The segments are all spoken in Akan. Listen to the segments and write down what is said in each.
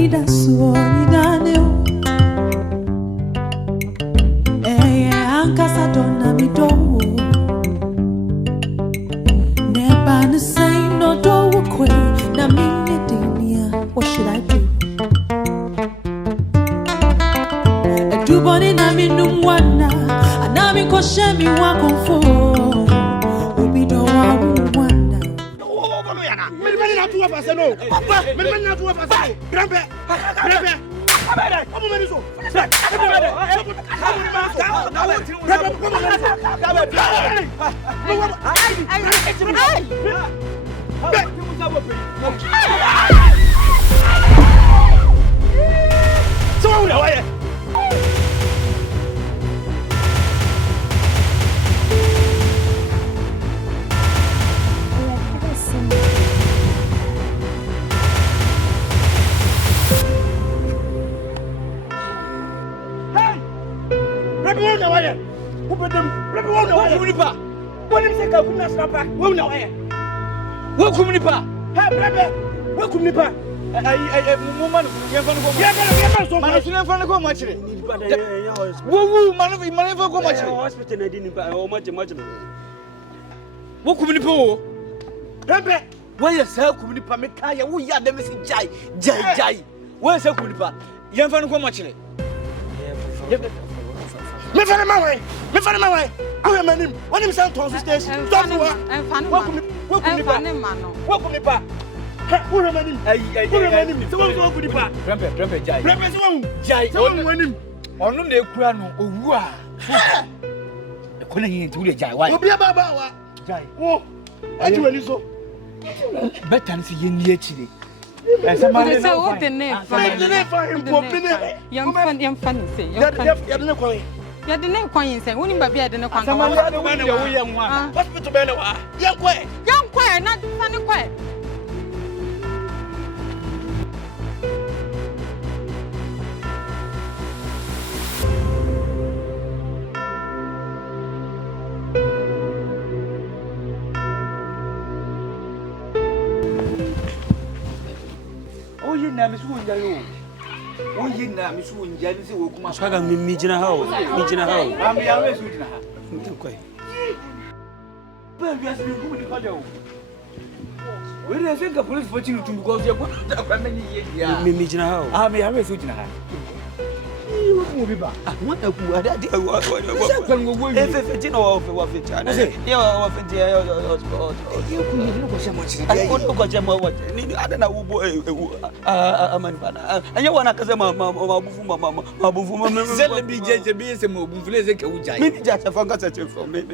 Medida suoni daneo. Anka sa donna mi do. Never the same no do kwe. Na minye dinia. What should I do? Do boni na mi numwana. Anami koshe mi wakonfo. Obi do wa wanda. Many not to us, no. Many not to us, Grandpa. Me find my way. I am him. When him sound to station. Welcome me back. Who am I? Someone go with the back. Grandpa Jai. Grandpa Jai. Someone him. On the crown. Oh, the calling into the Jai. Why? Be a baba. Jai. Oh, I do any so. Better see you near Chile. Somebody say what the name for him. Young fun. You didn't coin say, when you baby, I didn't come. Someone had a window, young one. What's to Benoa? Young quiet, not funny quiet. Oh, you know, Miss Wood. Oh, you know, Miss Wood, Janice will come. I got me in a house. I'm always with her. Well, we have been good to go. Where do you think the police for you to go to your family? Yeah, me in a house. I'm always with her. You will be back. What a good idea. If it's in all of it, you are you couldn't look so much. I won't look at your I don't know who and you want to say, Mamma, sell me just a bit of move. Maybe just a fungus from me.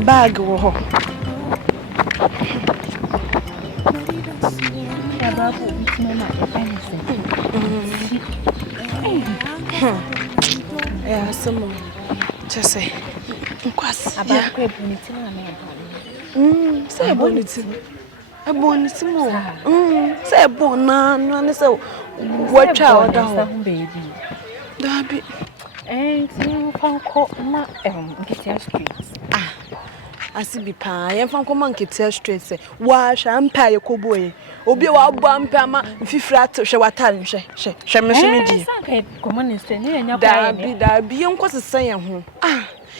Bag wo ho. Ya ba ko bitime ma e fa ni se. Ya samo. Chese. Nkwasi. Aba ko ebuniti na na e ba. Se ebuniti. Ebuniti mo. Se ebona no ne se watwa oda ho. Dabi. Ti fanko na Nketia Street. Asibi pa yɛn fa nkɔma Nketia Street sɛ wa hwa mpa yɛ kɔboe obi wa bɔ mpa ma mfifira to hwɛ watare hwɛ me so me di sanka communist ne yɛ nya pa dabi yɛn kɔ sesa yɛn ho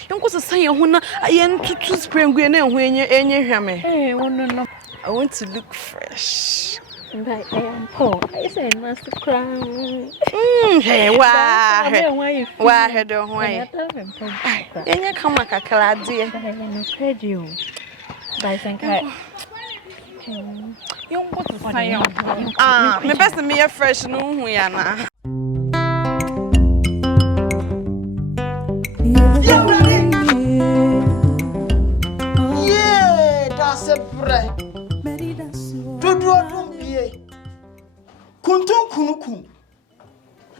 yɛn kɔ sesa yɛn ho na yɛn tutu spring gu na ho enye hwame wono I want to look fresh. But I am poor. I say must crown. Hey, why? Why don't why? Enya kama kakala die. No credit you. By sanka. You want to say me best me fresh no hu ya na. Yeah, that's a bread. Kuntun kunuku.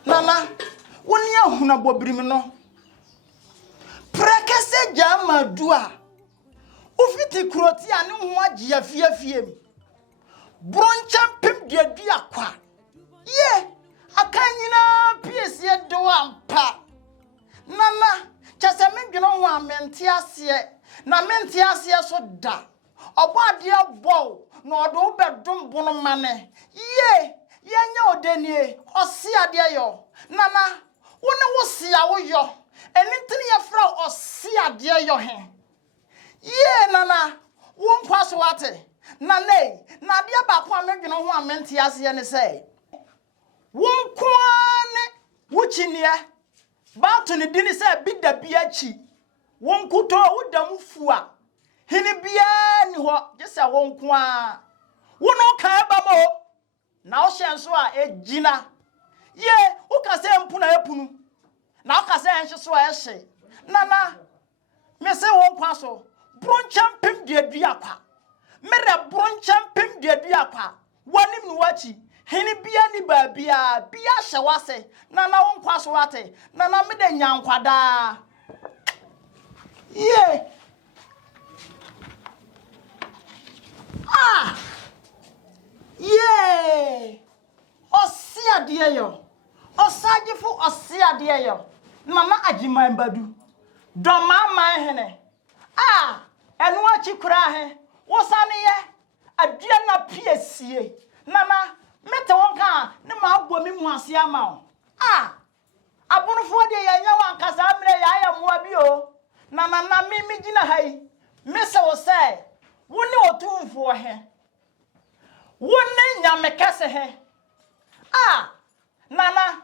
Nana, woni ahuna bobrim no. Prekese jama dua. Ufiti kuroti ane ho agye Afia mi. Broncha pem de adua kwa. Ye, akanyina piesie do ampa. Nana, chase me dwene ho amente ase. Na mente ase so da. Obo ade abo na odo bedom bono mane. Ye, yenya odenie, osi ade yo. Nana, wone wo sia wo yo. Enintini ye fra osi ade yo he. Ye nana, won kwaso wate. Nane, na dia ba kwa me dwene ho amente ase ne say. Won kwane wuchinia. Ba to ne dini say bida biachi. Won kuto wudam fua. Hini bia ni ho, jese won kwa. Wono ka ba mo. Na o hye nso a ejina. Ye, wo ka se mpuna epunu. Na o ka se enhye so a ehye. Nana, me se won kwa so. Broncham pem de adua kwa. Mere broncham pem de adua kwa. Wanim no wachi. Hini bia ni ba bia hye wase. Nana won kwa so wate. Nana me de nyankwada. Ye. Ah. Ye. Osia de yo. Osagifu osia de yo. Mama agiman badu. Do mama hene. Ah, enu achi kura he. Wosane ye. Adua na piesie. Nana, mete wonka ne ma agbo mi mu ase ama o. Ah. Abunufo de ye nya wan kasa amre ya ya mo abi o. Nana na mi gina hai. Me se wo say, woni otumfo he. Woni nyame kase he. Ah, nana,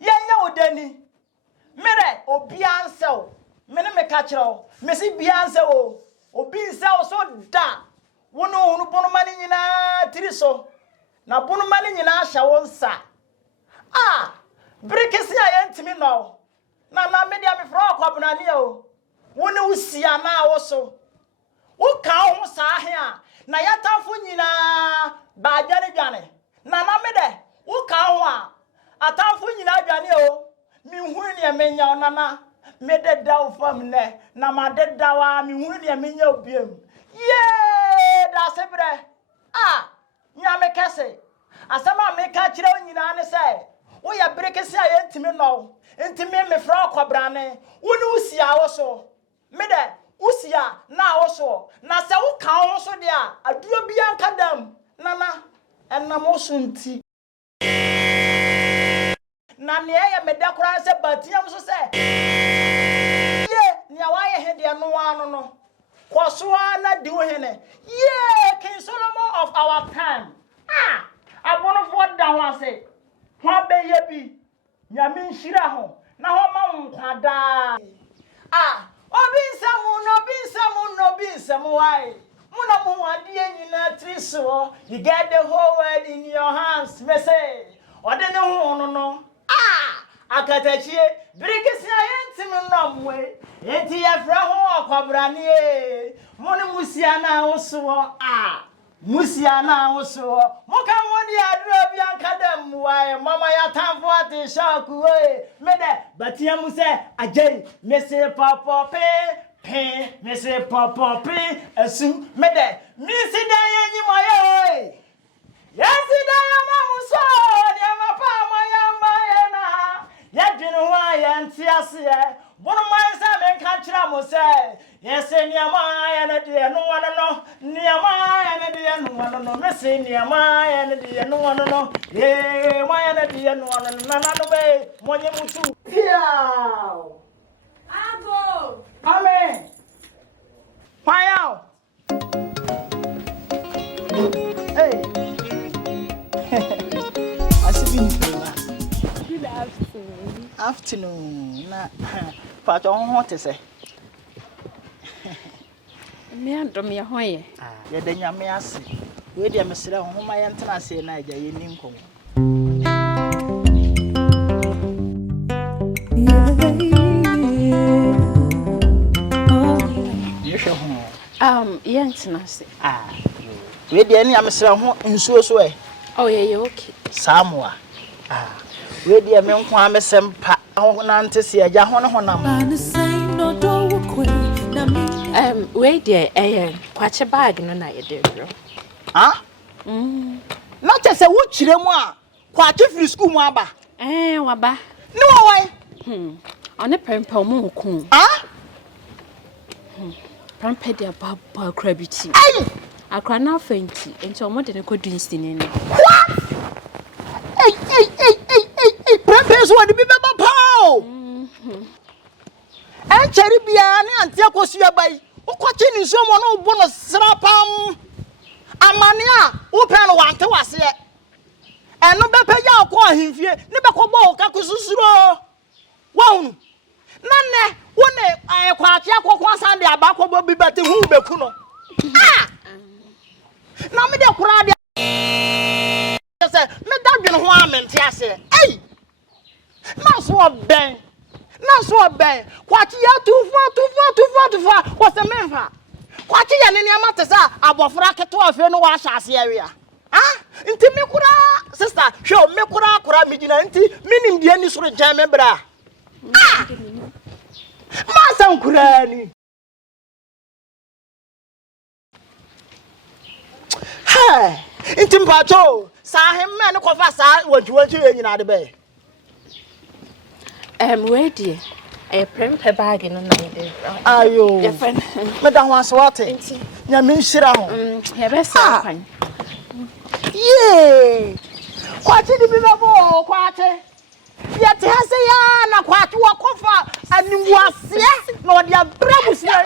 ye nya odani. Mere obi ansew. Me ne me ka kire me si bia ansew. Obi nsew so da. Wono hunu bono mani nyina tiri so. Na bono mani nyina ahya wonsa. Ah, brekesi ayentimi no. Na media me fro akwabnani o. Woni usia na woso. Wo ka ho sa he a na yatafo nyina ba dwane. Na me de wo ka ho a atafo nyina dwane o. Mi hu ne emenya onana me de daw fam ne na ma de dawa mi hu ne emenya obiem. Ye da sebre. Ah, nyame kese. Asama me ka kire nyina ne se. Wo ya brekesi ayentimi no. Entimi me fro akwbrane. Woni usia wo so. Me de usia na wo so. Na se wo ka wo so de a aduo bia nkadam. Nana enam so nti. Na ne ya me de kora se batiam so se. Ye, nia wa ye he de no anu no. Kwosua na di wo he ne. Ye, King Solomon of our time. Ah, abonofo da ho ase. Ho be ye bi. Nyame nhira ho. Na ho ma nkwada. Ah, obi nsemu why? Muna mu adie nyina triso. You get the whole world in your hands. Me say, odene ho no. Ah, akatachie, brikisi ayentimi nomwe. Enti yefra ho akwabrane e. Mone musia na woso. Ah, musia na woso. Moka woni adro bia nkadam why? Mama ya tamfo ate shaku e. Me de batia mu se ajay, me say papa pe, me say papa pe, asu me de mi si dan yanyi moye e. Yes dan yama muso, de ma pa moya na. Ya dwene ho ayanti ase e. Bono man sa men ka kira mo se. Yes niama ya na de no wano no. Niama ya na de no wano no. Me se niama ya na de no wano no. Ye ma ya na de no wano no. Na no be monye mutu. Piao. Abo. Amen. Piao. Hey. Good afternoon. Afternoon. Na pa jo ho te se. Me andom ye hoye. Ah, ye de nyame ase. We de mesere ho ma ye ntena ase na agya ye nim komo. Ye hwe ho. Ye ntena ase. Ah. We de ani amesere ho nsuo so e. Oh yeah, okay. Samoa. Ah. We de me nko amesem pa ho nante se agya ho ne honam. Wait there, quache bag no na ye dey bro. Ah? Not just a wood chiremwa. Quite free school maba. Waba. No why? On a pemper mo coon. Ah? Pampedia baba crabity. I cry now fainty until more than a good instant. What? Hey, Pampers want to be Baba Pow. And Cherry Biani and Tiacosia by Oquatin is someone who bonus Srapam. Amania, open one to us yet. And no better yell call him here, never come back, Kakusuro. One. None, one day I acquired Yakwa Sunday about what be better who be Kuno. Ah! Now me the crowd. Yes, me that been one and say, hey! Now so bang. Now so bang. What you too far. What's the member? What you and any amata about fracket to a friend wash as area. Ah? Inti me kura, sister, show me kura midina inti, minim the any sort of jam bra. Ah! Masan kurani. Hey! Inti mpacho, sa him man ko fa sa wontu nyina de be. Where dear? A pemper bag no na ye dey. Ayo. Your friend. Me da ho aswate. Nya me nhira ho. Best kwan. Yeah. Kwati di bibabo kwati. Yet has ya na kwati wa kofa animwase na odi abrabusi. Ah.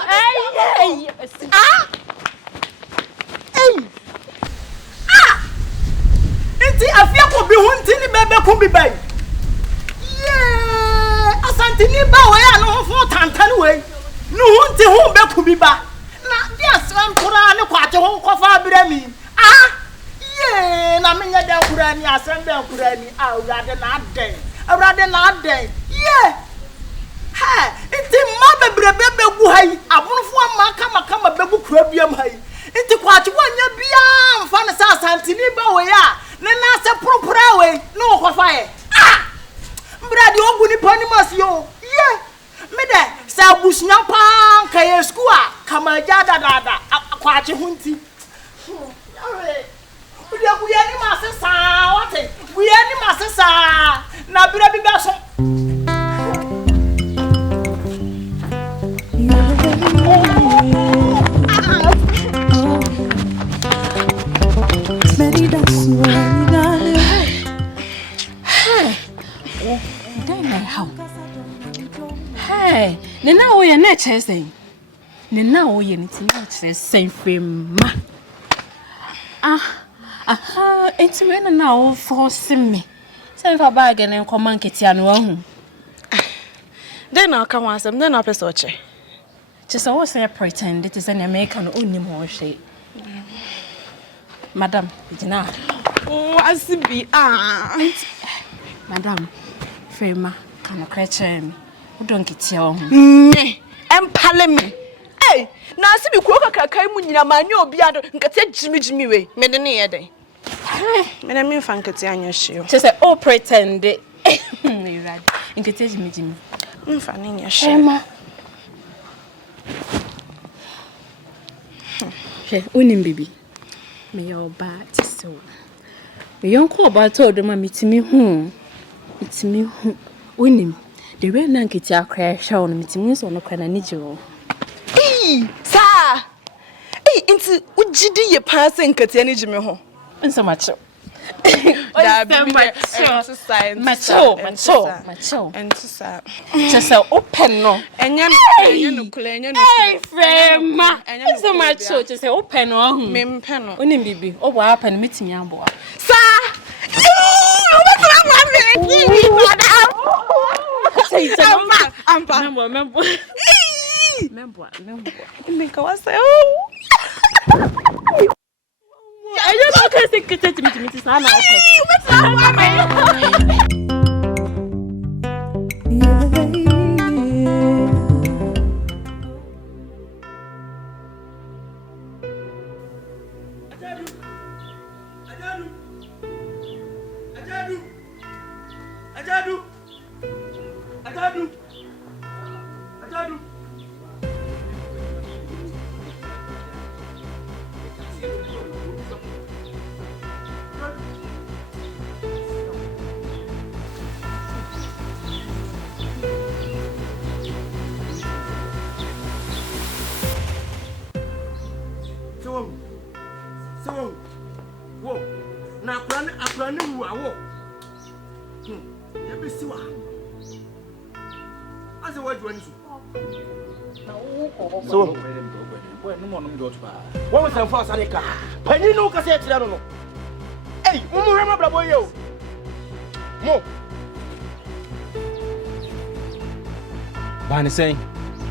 Hey. Ah. Enti afia ko bi hunti ni bebe ku bi bai. Yeah. Asante ni ba we ya no ho fo tantan we. No hunti hu be ku bi ba. Na dia swam kura ni kwati ho kofa brami. Ah. Yeah, na me nya dan kura ni asem dan kura ni awrade na den. Yeah. Ha, enti ma bebrebe begu hai. Abunfo ama kama begu kura biam hai. Enti kwati wanya bia mfa na sa Asante ni ba we ya. Ne na se propra we no kofa ye. Ah! Mbradi ogu ni pani mas yo. Yeah. Me de sa busunya pa nka ye school a kama jada dada kwati hunti. We any masses, what? We any masses, na bira biga so. Hey, Nina, we are not chasing. Nina, we are not chasing frame. Aha, it's when now forcing me. Send for bag and command Kitiano. Then I'll come once, then I'll be such. Just always say pretend it is an American only more shape. Madam, Dina. Oh, I see be Madam, Frema, can a creature me. Who don't get your and Parliament. Hey, now see me cook a cacamunina, my new beard, and get Jimmy way, made an ear day. Men I mean, Fancy on your shoe. Just say, oh, pretend it. And get Jimmy. Fanning your shoe. Unim baby. May your bat so. The young call about told them, it's me home. It's me who unim. The real Nankitia crash on me to me so no can I need you. Sir! Hey, into Ujidi ye passing Katiani Jimmy home. And so much. Macho. And just so open no. And you hey, friend, and so much so to say open on me pen only baby. Oh, what happened meeting your boy? Sir! Remember. Make us say, oh. I don't know if I can say Sana. So, whoa. Now, plan who I walk. Let me see what I said, what do you so, what was the first Anika? Penny no cassette, I don't know. Hey, remember, boy, you. Mo. Bani saying,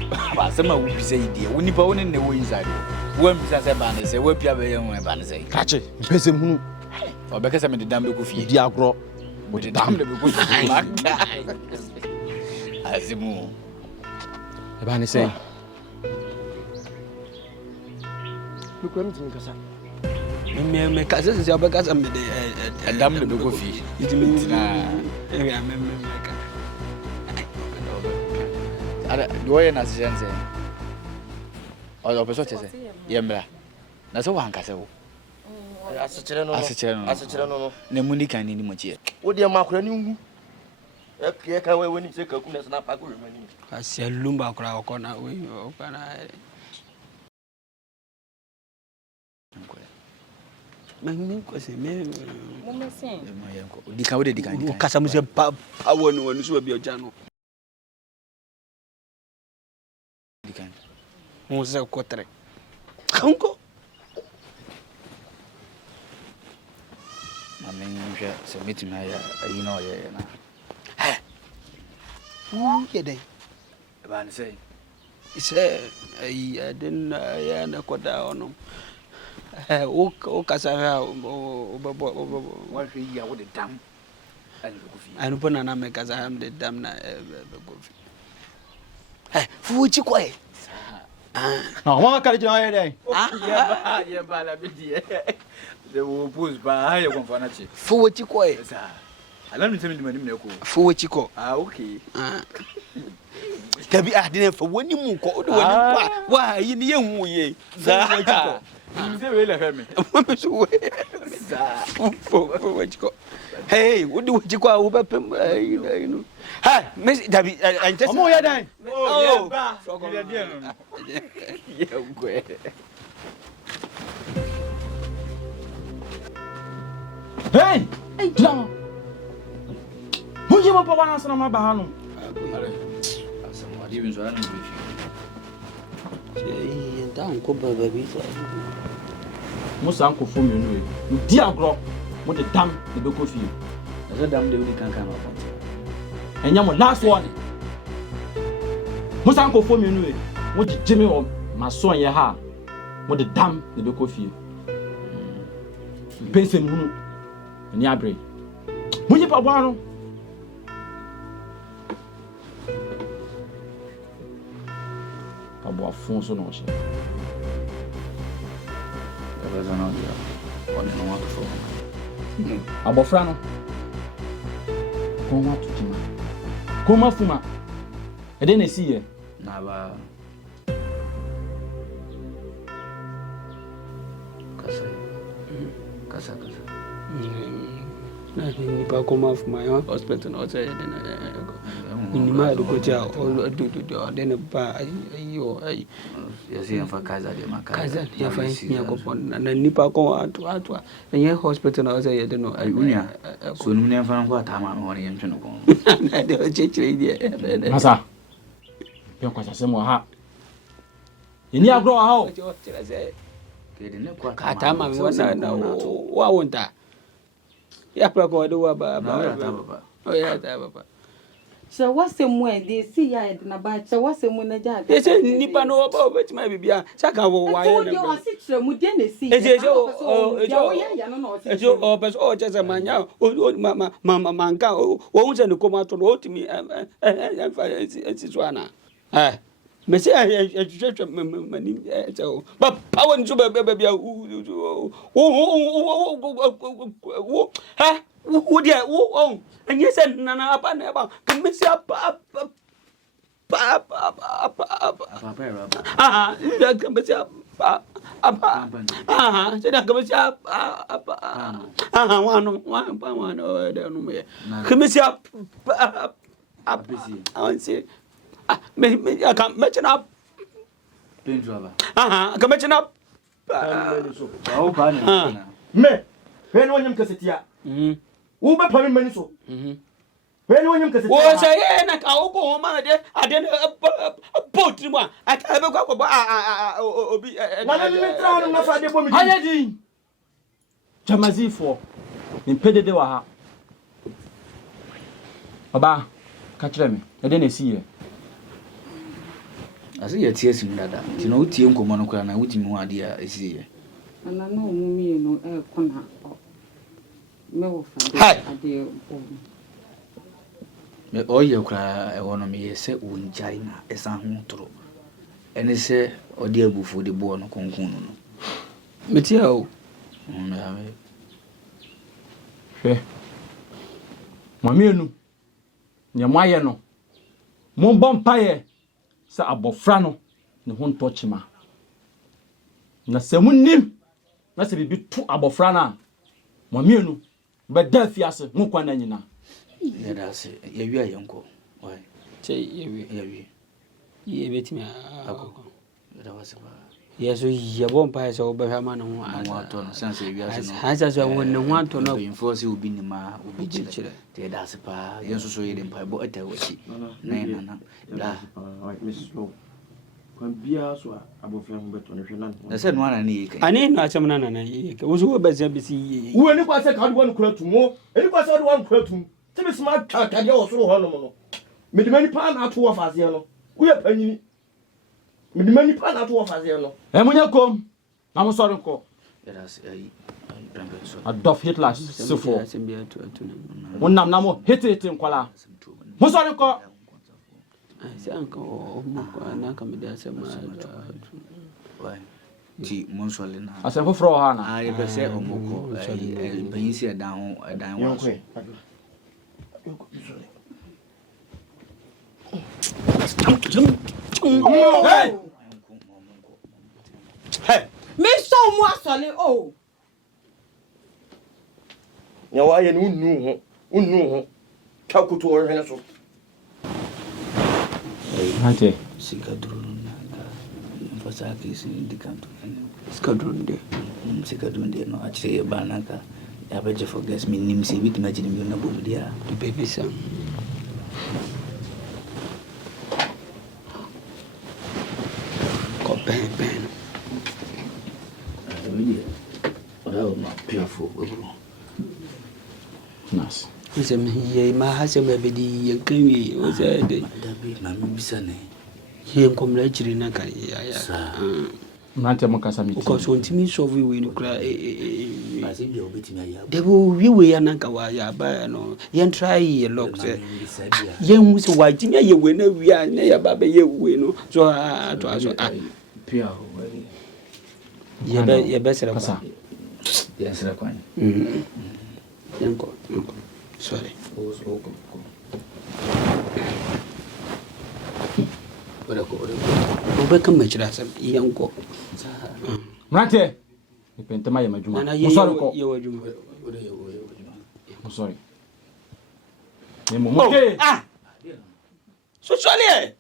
Basama will be saying, dear, when you go in the way inside. When Mrs. Bani say, we'll be a young man say, catch it, Pessim, or because I'm in the damn book of Diagro, with the damn book. As the moon. Bani saying, Look, I'm thinking, me cousin is your because I'm a damn the book of fee. It means, I remember. Do I understand? Or the person says, Yembra. That's all one castle. as a channel, Nemuni can in much yet. what dear Macron? Okay, I can't wait when you take a goodness and I I say Lumba crowd corner. We open. Casamus a pub. I won't know when you will be a channel. Who's a quarter? Uncle. I mean, submitting my, you know, Who get it? Van say, He said, I didn't, a quarter on him. Oh, Casa, what we are with the dam. and open an America as I am the damn. Who you quiet? No, one can you day? yeah, but I be they will push by your confanati. For what you quiet? I don't tell you, For what you call? ah, okay. Can be added for when you move. Why, you near me? You say, really, me. Hey, what do you call Uber? Hi, Miss Debbie, I just Oh, yeah, oh, hey, John. Who you want to answer my bahano? Somebody even running with you. down, Cobra, baby. Most uncle for me, you dear girl, what the damn the book of you. As a damn, they really can't come up. And you're my last one. Most uncle for me, what the Jimmy or my son, your ha, what the damn the book of you. Benson, and Yabri. When you put one. About Fonso no shit. There was another one in one phone. Abofrano. Come to Tima. Come Fuma. I didn't see you. Nava Casa. Nipa come off my hospital or say, you might go to do then a bar. Yes, here for Casa de Macaza, you find me upon and then Nipa go out to Atwa, and your hospital or say, I don't know. I so never found what time I'm on the engine. I don't change idea. Massa. You're quite a similar hat. In your grow out. Katama, what won't that? Yeah, Papa, do about. Oh, yeah, Papa. So what's the way they see I in about? So what's the one that they say Nipa know about which might be a Saka. Why you are six Mudeni? It's your opus or just a man. Mamma Manka won't send to come out to road to me. It's one. Monsieur, but power and super baby. Would you? Oh, and yes, and Nana Panaba, Commissia I can't mention up. Pin driver. I can mention up. Me, when one yam casetia. Who be paying money so? When one yam casetia. Oh, say, na ka go home man there. I didn't boat him. I can't go obi. Na me try no fa de bo mi. Ayedi. Chamazifo. Impede de wa ha. Baba, catch them. I didn't see you. Ase ye tie sim dada. Ti no tie nkomo no kra na wutimi ho ade a esi ye. Ana no mumie no kona. Me wo fa ade o. Me oye kra e wono me ye se wonjai na esan ho toro. Ene se ode abufu de bo no konkon no. Metia o. Na me. Mami enu. Nyamaye no. Mo bompaye. Sa abofra no ne ho ntochima na semunim na se bibi tu abofra na mamienu be da fiase mu kwa na nyina ya da se ya wi ayenko wai che ya wi ye betimi akoko da wase ba yeso ye bompa se obehwa ma no ho ato no sense wi ase no ha sa won ne ho ato no enforce obi ni ma obi chire te da se pa yenso so ye de mpa bo atawachi na bla Mrs. Low. When Bia so abofra ho beto no hwe na se no ana ne yike ani no acham na na yike wo so wo be se bisi ye wo ni kwa se ka do wan kura tumo eni kwa se do wan kura tum te be smart ka ka je wo so ho no mo me de mani pa na to wo faze no wo ye panyini me de mani pa na to wo faze no munya kom na mo sori nko ya da se ai so adof Hitler sifo wonnam na mo hete nkwala mo sori nko Sanka mo na ka me da se ma wai ti mon sole na asem foforo ha na ai be se omoko bayin si edan wa so Hey, me so mo asole o. nya wa ye ni unnu ho ka kuto wo hene so ante sikadrun na fasa ke sin dikanto skadron de sikadrun de no achire banaka ya beje forget me nim se bit imagine me na bomu dia the baby son ko ben ora ma piafo bro nas se me ye ma ha se me be di ye kanwi o se de da bi ma mi bisane ye nkomla chiri na kan ya mante mo kasa mi ko so ntimi solve we ni kra ba se bi obetimi aya de bo we ya na ka wa ya ba no ye try ye lock se ye hu se wa timi ye we na wi a na ya ba be ye we no so to aso piafo ye be sere kwa ya sere kwa yanko sorry Obe kan me chira sam yanko mante ipentema ya majuma mo sori ko ye wajuma mo sori mo ke so sorry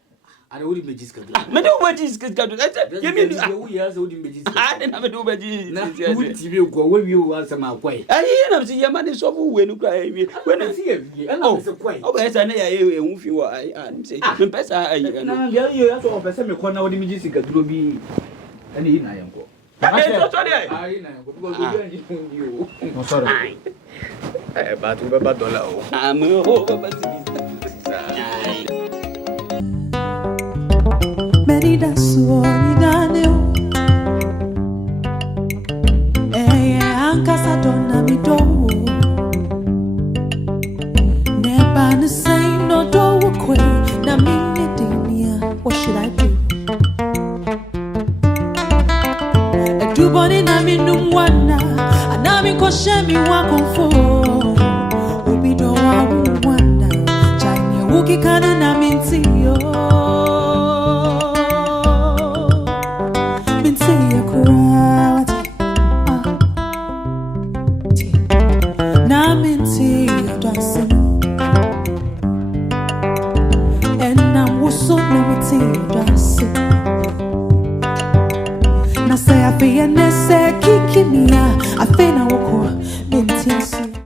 Ada wudi meji skadu. Me do meji skadu. Ye mi do. Ye wi ya za wudi meji skadu. Ah, na me do meji. Na wudi TV go we wi wa sama kwai. Ayi na si ye ma de so fu we nu kra wi. We na si ye wi. Ana se kwai. O be sa na ya ye hu fi wa ai an se. Me pesa ayi. Na ya ye ya so pesa me ko na wudi meji skadu bi. Ani na yan ko. Ayi so sorry. Ayi na yan ko because we yan ji yo. mo sori Ba tu ba dollar o. Ah, me o ba si. Medida suoni daneo ankasa donna mi do Never the same no do kwe na minye dinia. What should I do? Eduboni na minumwana anami koshemi wakonfo ubido wa mwana chanye wuki kana na mintiyo na mintiyo danse